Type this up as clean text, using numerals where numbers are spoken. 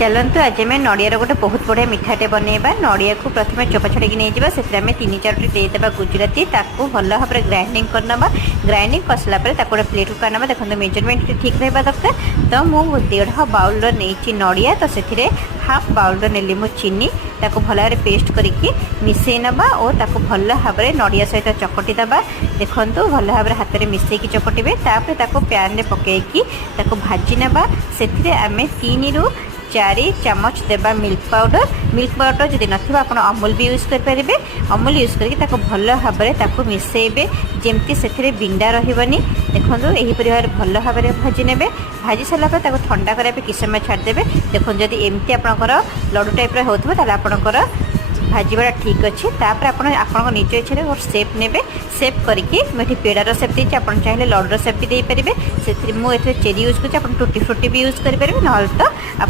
चलतु आज आम नड़ियार गोटे बहुत बढ़िया मिठाटे बनइबा। नड़िया को प्रथम चोपा छड़क नहीं जावा से 3-4 देदेबा गुजराती ताकू भल भाव ग्राइंडिंग करनबा। ग्राइंडिंग करसला गोटे प्लेट को कानबा। देखो मेजरमेंट ठीक रहा दरकार। तो मुझे 1.5 बाउल नहीं नड़िया तो से हाफ बाउल नेली मो चीनी ताको भल भाव पेस्ट करके मिसई नबा और ताको भल भाव नड़िया सहित चकटी दबा। देखो भल भाव हाथ में मिसईकी चकटे तापर पैन में पकईकी भाजी नबा। से आम 3-4 चामच देबा मिल्क पाउडर जदि नथिबा आपण अमूल भी यूज कर पारिबे। अमूल यूज करके भल भाव मिसेबे जेमती से बिंडा रहिबनी। देखो यहीपरि भाव भल भाव भाजी नेबे। भाजी सारा ठंडा कराइबे कि समय छाड़देवे। देखो जदि एमती आपणकर लड्डू टाइप होथबो ताले आपणकर भाजवाटा ठीक अच्छे। आप निज इच्छा और सेप ने सेप करके मुझे पेड़ार सेप देती आप चाहिए लड्डूर सेप भी दे पारे। से मुझे चेरी यूज कर टूटी फ्रूटी भी यूज करेंगे ना तो